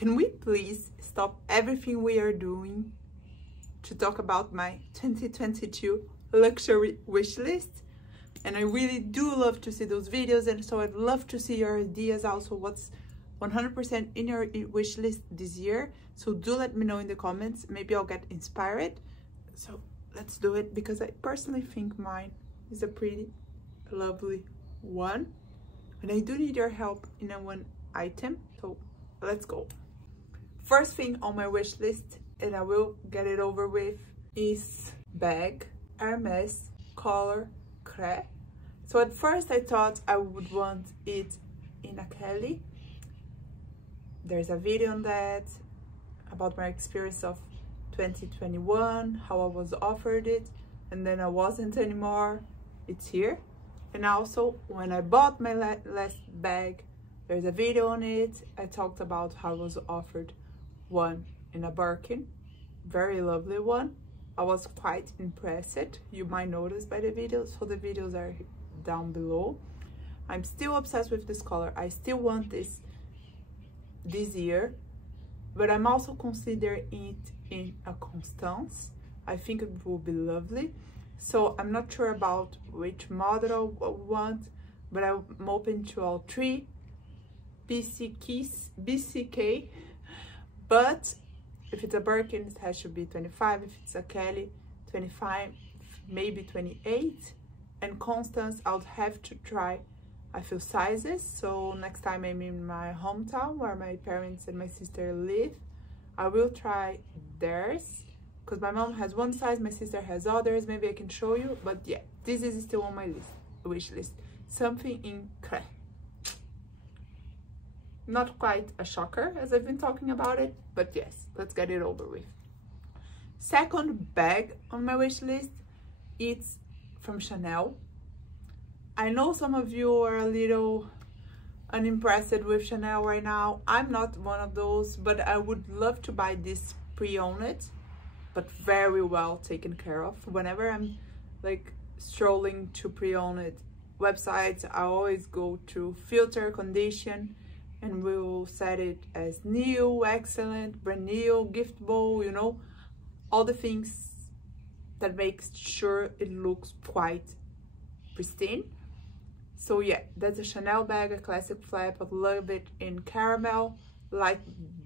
can we please stop everything we are doing to talk about my 2022 luxury wish list? And I really do love to see those videos, and so I'd love to see your ideas also, what's 100% in your wish list this year. So do let me know in the comments, maybe I'll get inspired. So let's do it, because I personally think mine is a pretty lovely one, and I do need your help in a one item, so let's go. First thing on my wish list, and I will get it over with, is bag, Hermes color crepe. So at first I thought I would want it in a Kelly. There's a video on that about my experience of 2021, how I was offered it and then I wasn't anymore. It's here. And also when I bought my last bag, there's a video on it. I talked about how I was offered one in a Birkin, very lovely one. I was quite impressed. You might notice by the videos, so the videos are down below. I'm still obsessed with this color. I still want this year, but I'm also considering it in a Constance. I think it will be lovely. So I'm not sure about which model I want, but I'm open to all three. BCK, but if it's a Birkin, it has to be 25. If it's a Kelly, 25, maybe 28. And Constance, I would have to try a few sizes. So next time I'm in my hometown where my parents and my sister live, I will try theirs, because my mom has one size, my sister has others. Maybe I can show you, but yeah, this is still on my wish list. Something in crepe. Not quite a shocker as I've been talking about it, but yes, let's get it over with. Second bag on my wish list, it's from Chanel. I know some of you are a little unimpressed with Chanel right now. I'm not one of those, but I would love to buy this pre-owned, but very well taken care of. Whenever I'm like strolling to pre-owned websites, I always go to filter, condition, and we'll set it as new, excellent, brand new, giftable, you know, all the things that makes sure it looks quite pristine. So yeah, that's a Chanel bag, a classic flap. I love it in caramel, light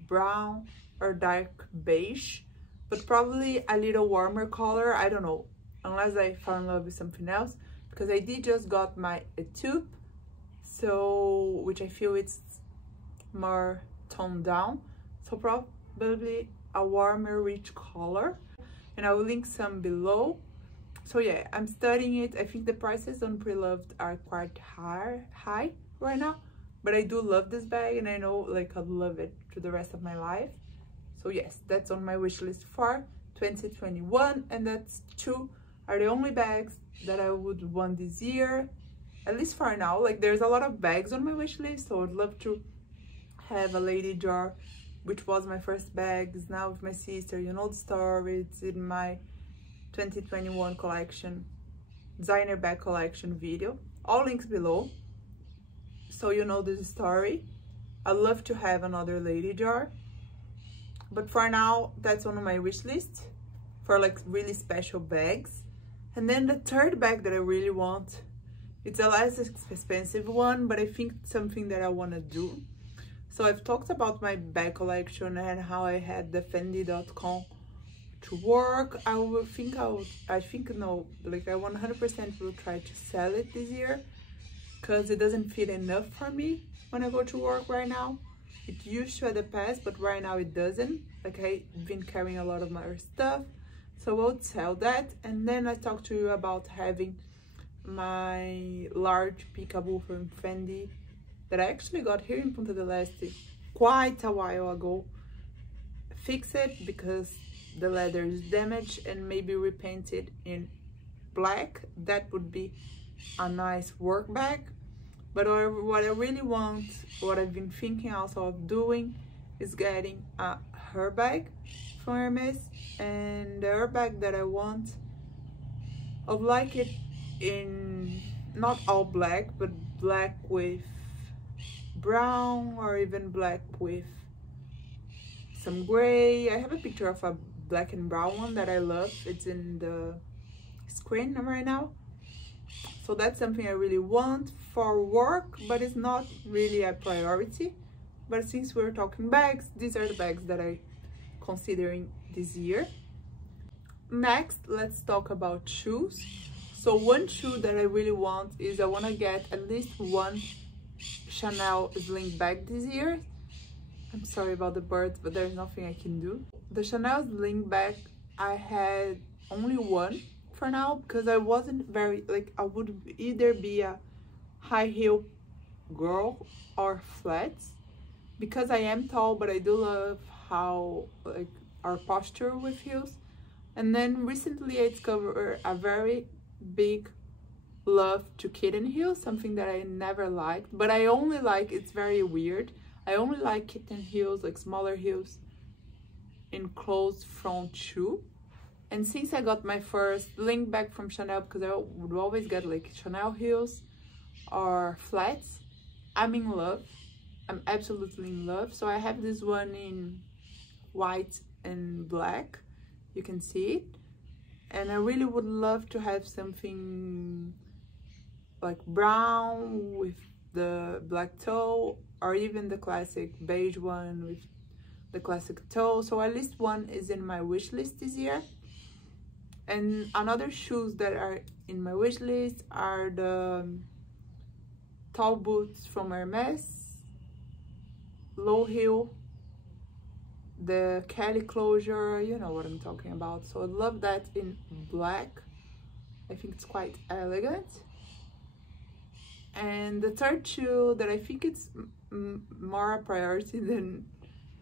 brown, or dark beige, but probably a little warmer color. I don't know, unless I fall in love with something else, because I did just got my tube, so which I feel it's more toned down, so probably a warmer rich color, and I will link some below. So yeah, I'm studying it. I think the prices on pre-loved are quite high right now, but I do love this bag, and I know like I'll love it for the rest of my life. So yes, that's on my wish list for 2021, and that's two are the only bags that I would want this year, at least for now. Like there's a lot of bags on my wish list, so I'd love to have a lady jar, which was my first bag. It's now with my sister, you know the story. It's in my 2021 collection, designer bag collection video. All links below, so you know this story. I'd love to have another lady jar, but for now, that's on my wish list for like really special bags. And then the third bag that I really want, it's a less expensive one, but I think it's something that I want to do. So I've talked about my bag collection and how I had the Fendi.com to work. I 100% will try to sell it this year, because it doesn't fit enough for me when I go to work right now. It used to at the past, but right now it doesn't. Like I've been carrying a lot of my stuff, so I would sell that. And then I talked to you about having my large peekaboo from Fendi that I actually got here in Punta del Este quite a while ago. Fix it because the leather is damaged, and maybe repaint it in black. That would be a nice work bag. But what I really want, what I've been thinking also of doing, is getting a Herbag from Hermes. And the Herbag that I want, I'd like it in not all black, but black with brown, or even black with some gray. I have a picture of a black and brown one that I love. It's in the screen right now. So that's something I really want for work, but it's not really a priority. But since we're talking bags, these are the bags that I'm considering this year. Next, let's talk about shoes. So one shoe that I really want is I want to get at least one Chanel Slingback this year. I'm sorry about the birds, but there's nothing I can do. The Chanel Slingback, I had only one for now because I wasn't very, like, I would either be a high heel girl or flats, because I am tall, but I do love how, like, our posture with heels. And then recently I discovered a very big love to kitten heels, something that I never liked, but I only like, it's very weird, I only like kitten heels, like smaller heels in closed front shoe. And since I got my first Slingback from Chanel, because I would always get like Chanel heels or flats, I'm in love. I'm absolutely in love. So I have this one in white and black, you can see it, and I really would love to have something like brown with the black toe, or even the classic beige one with the classic toe. So at least one is in my wish list this year. And another shoes that are in my wish list are the tall boots from Hermes, low heel, the Kelly closure, you know what I'm talking about. So I love that in black. I think it's quite elegant. And the third shoe that I think it's more a priority than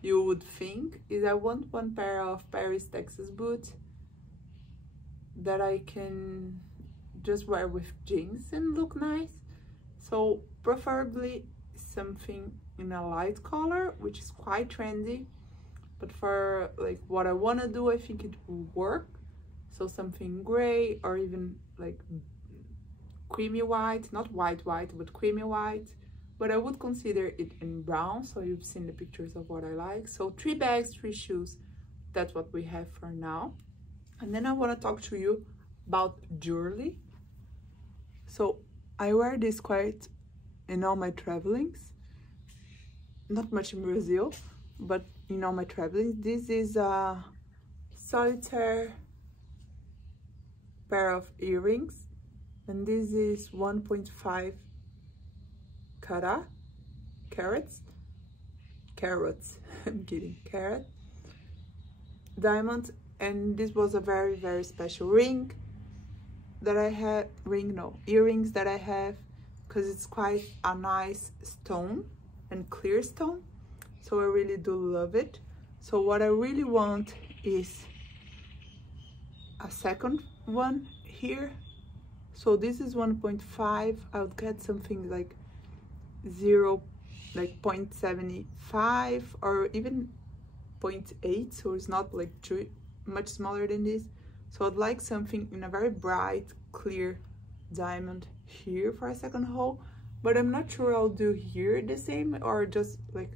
you would think is I want one pair of Paris Texas boots that I can just wear with jeans and look nice. So preferably something in a light color, which is quite trendy, but for like what I want to do, I think it will work. So something gray or even like creamy white, not white but creamy white, but I would consider it in brown. So you've seen the pictures of what I like. So 3 bags, 3 shoes, that's what we have for now. And then I want to talk to you about jewelry. So I wear this quite in all my travelings, not much in Brazil, but in all my travelings. This is a solitaire pair of earrings, and this is 1.5 carats, I'm kidding, carat diamond. And this was a very, very special ring that I had, earrings that I have, because it's quite a nice stone and clear stone. So I really do love it. So what I really want is a second one here. So this is 1.5. I would get something like 0.75 or even 0.8, so it's not like too much smaller than this. So I'd like something in a very bright, clear diamond here for a second hole, but I'm not sure I'll do here the same, or just like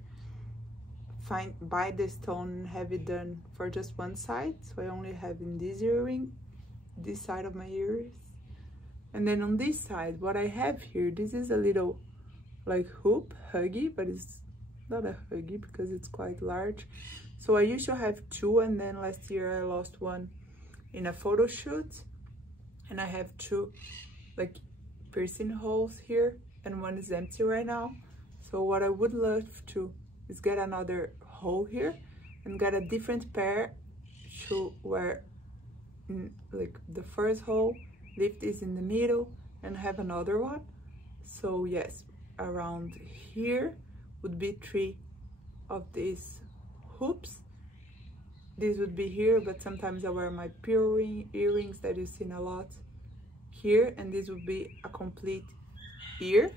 buy the stone and have it done for just one side. So I only have in this earring, this side of my ears, and then on this side what I have here, this is a little like hoop huggy, but it's not a huggy because it's quite large. So I used to have 2, and then last year I lost one in a photo shoot, and I have 2 like piercing holes here, and one is empty right now. So what I would love to is get another hole here and get a different pair to wear like the first hole, leave this in the middle, and have another one. So yes, around here would be 3 of these hoops. This would be here, but sometimes I wear my pure earrings that you've seen a lot here, and this would be a complete ear.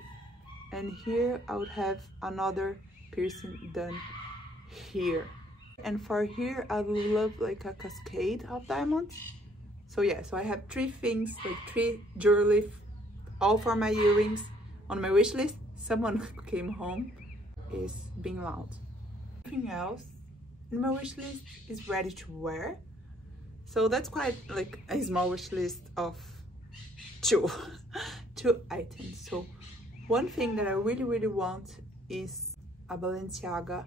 And here I would have another piercing done here. And for here I would love like a cascade of diamonds. So yeah, so I have 3 things, like 3 jewelry, all for my earrings on my wish list. Someone came home, is being loud. Everything else in my wish list is ready to wear. So that's quite like a small wish list of two items. So one thing that I really want is a Balenciaga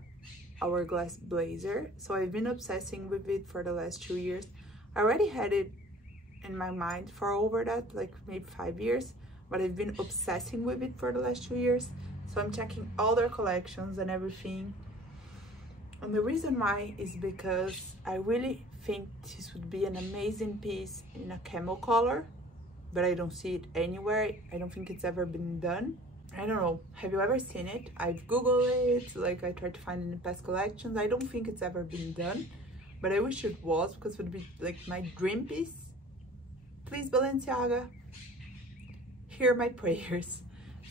Hourglass blazer. So I've been obsessing with it for the last 2 years. I already had it in my mind for over that, like maybe 5 years, but I've been obsessing with it for the last 2 years. So I'm checking all their collections and everything. And the reason why is because I really think this would be an amazing piece in a camel color, but I don't see it anywhere. I don't think it's ever been done. I don't know, have you ever seen it? I've googled it, like I tried to find it in past collections. I don't think it's ever been done, but I wish it was, because it would be like my dream piece. Please, Balenciaga, hear my prayers.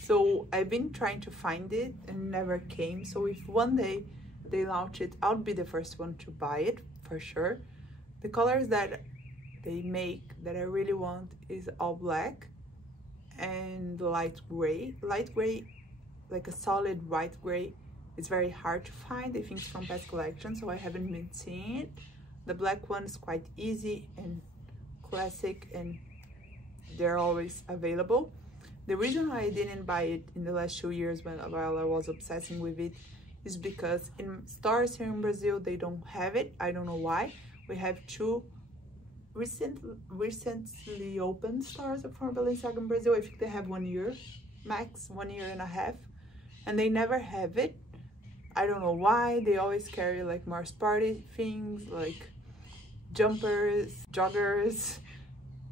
So I've been trying to find it and never came. So if one day they launch it, I'll be the first one to buy it for sure. The colors that they make that I really want is all black and light gray, like a solid white gray. It's very hard to find. I think it's from past collections, so I haven't been seeing it. The black one is quite easy and classic, and they're always available. The reason why I didn't buy it in the last 2 years while I was obsessing with it is because in stores here in Brazil they don't have it. I don't know why. We have 2 recently opened stores for Balenciaga in Brazil. I think they have 1 year, max 1.5 years, and they never have it. I don't know why. They always carry like more sporty things like jumpers, joggers,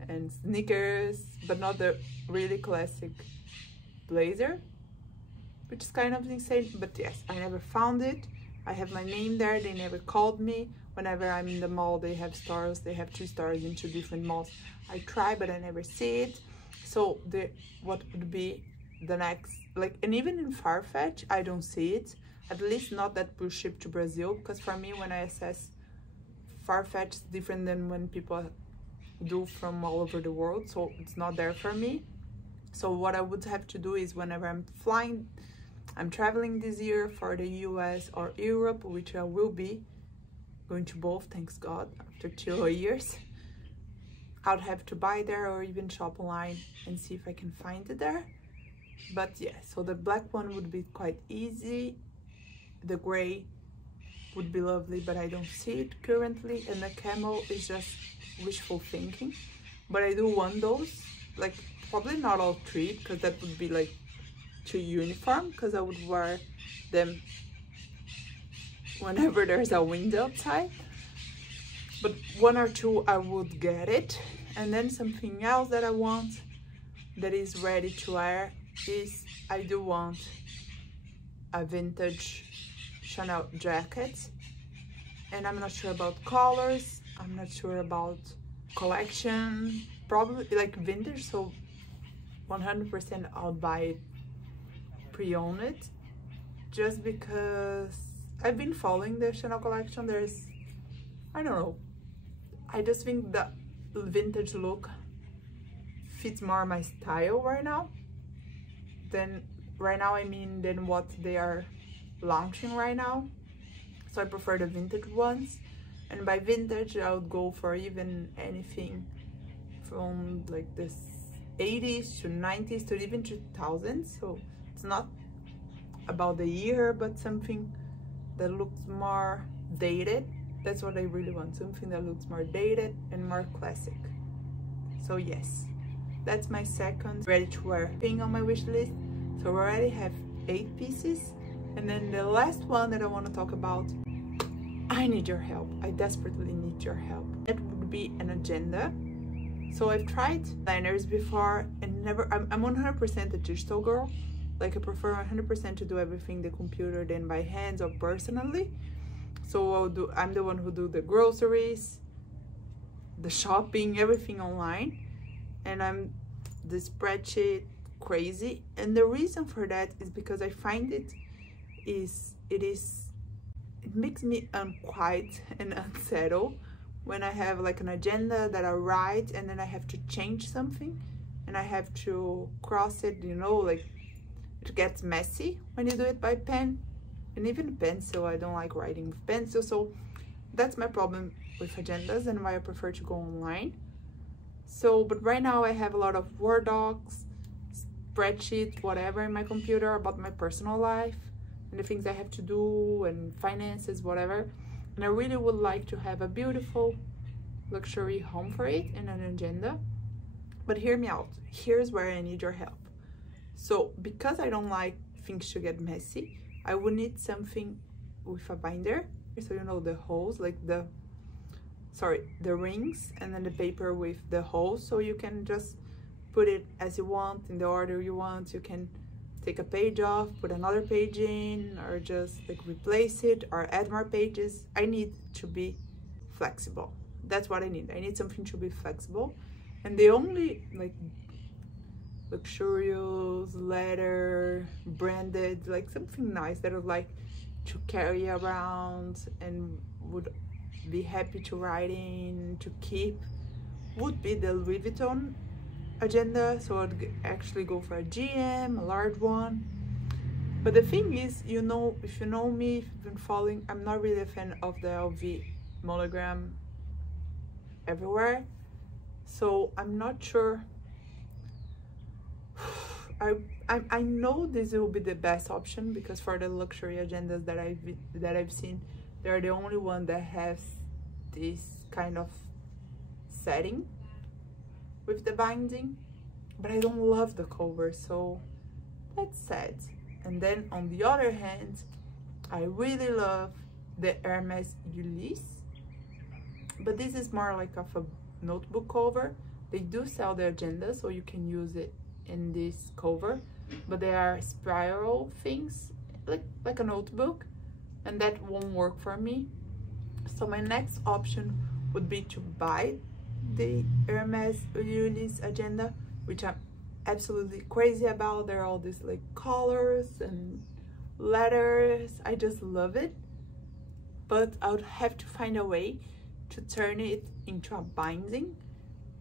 and sneakers, but not the really classic blazer, which is kind of insane. But yes, I never found it. I have my name there. They never called me. Whenever I'm in the mall, they have stores. They have 2 stores in 2 different malls. I try, but I never see it. So what would be the next, like, and even in Farfetch, I don't see it. At least not that will ship to Brazil, because for me, when I assess Farfetch, it's different than when people do from all over the world. So it's not there for me. So what I would have to do is whenever I'm flying, I'm traveling this year for the US or Europe, which I will be going to both, thanks God, after 2 years. I'd have to buy there or even shop online and see if I can find it there. But yeah, so the black one would be quite easy. The gray would be lovely, but I don't see it currently. And the camel is just wishful thinking. But I do want those, like probably not all 3, because that would be like too uniform, because I would wear them whenever there's a wind outside. But 1 or 2 I would get it. And then something else that I want that is ready to wear is I do want a vintage Chanel jacket, and I'm not sure about colors, I'm not sure about collection, probably like vintage, so 100% I'll buy it pre-owned, just because I've been following the Chanel collection. There's, I don't know, I just think the vintage look fits more my style right now than what they are launching right now. So I prefer the vintage ones, and by vintage I would go for even anything from like the 80s to 90s to even 2000s. So it's not about the year, but something that looks more dated. That's what I really want, something that looks more dated and more classic. So yes, that's my second ready to wear thing on my wish list. So we already have 8 pieces. And then the last one that I want to talk about, I need your help. I desperately need your help. That would be an agenda. So I've tried planners before and never, I'm 100% a digital girl. Like I prefer 100% to do everything the computer than by hands or personally. So I'm the one who do the groceries, the shopping, everything online. And I'm the spreadsheet crazy. And the reason for that is because I find it makes me unquiet and unsettled when I have like an agenda that I write and then I have to change something and I have to cross it, you know, like it gets messy when you do it by pen. And even pencil, I don't like writing with pencil, so that's my problem with agendas and why I prefer to go online. So, but right now I have a lot of Word docs, spreadsheets, whatever in my computer about my personal life and the things I have to do and finances, whatever. And I really would like to have a beautiful luxury home for it and an agenda. But hear me out. Here's where I need your help. So because I don't like things to get messy, I would need something with a binder. So you know the holes, like the rings, and then the paper with the holes, so you can just put it as you want, in the order you want. You can take a page off, put another page in, or just like replace it or add more pages. I need to be flexible. That's what I need. I need something to be flexible. And the only like luxurious, leather, branded, like something nice that I would like to carry around and would be happy to write in, to keep, would be the Louis Vuitton agenda. So I'd actually go for a GM, a large one. But the thing is, you know, if you know me, if you've been following, I'm not really a fan of the LV monogram everywhere. So I'm not sure. I know this will be the best option, because for the luxury agendas that I've seen, they're the only one that has this kind of setting with the binding. But I don't love the cover, so that's sad. And then on the other hand, I really love the Hermès Boots, but this is more like of a notebook cover. They do sell the agenda, so you can use it in this cover, but they are spiral things, like a notebook, and that won't work for me. So my next option would be to buy the Hermès Boots agenda, which I'm absolutely crazy about. There are all these like colors and letters. I just love it. But I would have to find a way to turn it into a binding.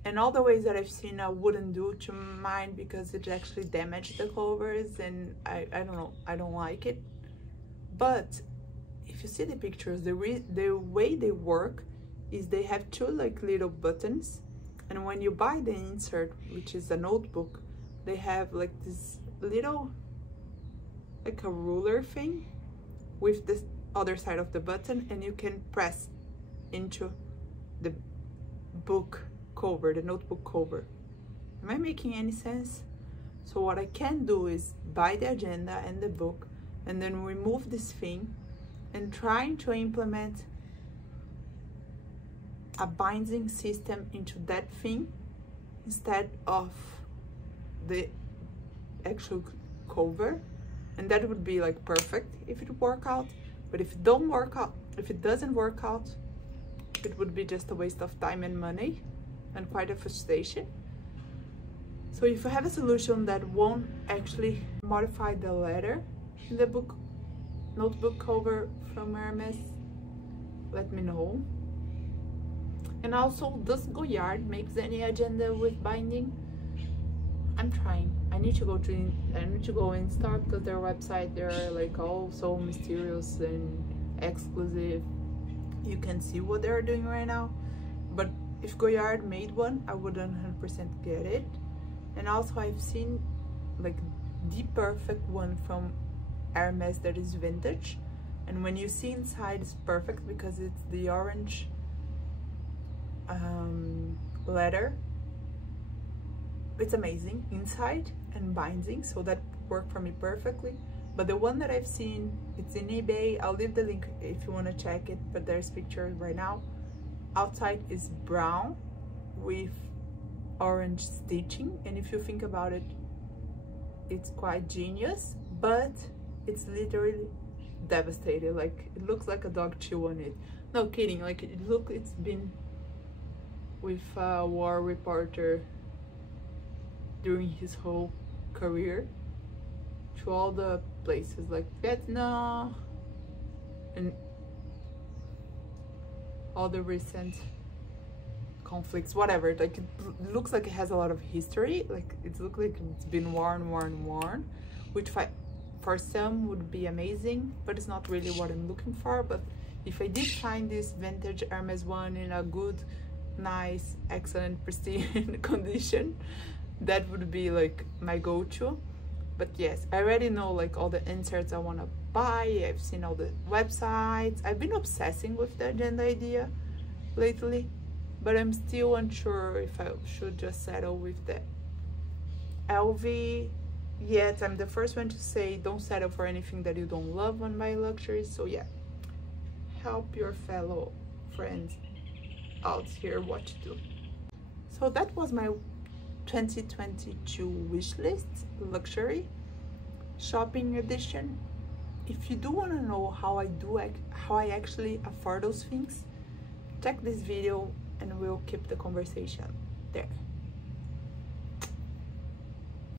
And all the ways that I've seen, I wouldn't do to mine, because it actually damaged the covers, and I don't know, I don't like it. But if you see the pictures, the way they work is they have two like little buttons, and when you buy the insert, which is a notebook, they have like this little, like a ruler thing with this other side of the button, and you can press into the book cover, the notebook cover. Am I making any sense? So what I can do is buy the agenda and the book, and then remove this thing and trying to implement a binding system into that thing instead of the actual cover, and that would be like perfect if it work out. But if it don't work out, if it doesn't work out, it would be just a waste of time and money and quite a frustration. So if you have a solution that won't actually modify the letter in the book notebook cover from Hermes, let me know. And also, does Goyard makes any agenda with binding? I'm trying. I need to go in stock, because their website, they're like all so mysterious and exclusive. You can see what they're doing right now. But if Goyard made one, I would 100% get it. And also I've seen like the perfect one from Hermes that is vintage, and when you see inside, it's perfect because it's the orange leather. It's amazing inside and binding, so that worked for me perfectly. But the one that I've seen, it's in eBay. I'll leave the link if you want to check it, but there's pictures right now. Outside is brown with orange stitching, and if you think about it, it's quite genius, but it's literally devastated. Like, it looks like a dog chew on it. No kidding, like it's been with a war reporter during his whole career to all the places like Vietnam and all the recent conflicts, whatever. Like, it looks like it has a lot of history. Like, it looks like it's been worn, which for some would be amazing, but it's not really what I'm looking for. But if I did find this vintage Hermes one in a good, nice, excellent, pristine condition, that would be like my go-to. But yes, I already know like all the inserts I want to buy. I've seen all the websites. I've been obsessing with the agenda idea lately, but I'm still unsure if I should just settle with the LV. Yet I'm the first one to say don't settle for anything that you don't love on my luxury. So yeah, help your fellow friends out here what to do. So that was my 2022 wish list, luxury shopping edition. If you do want to know how I actually afford those things, check this video and we'll keep the conversation there.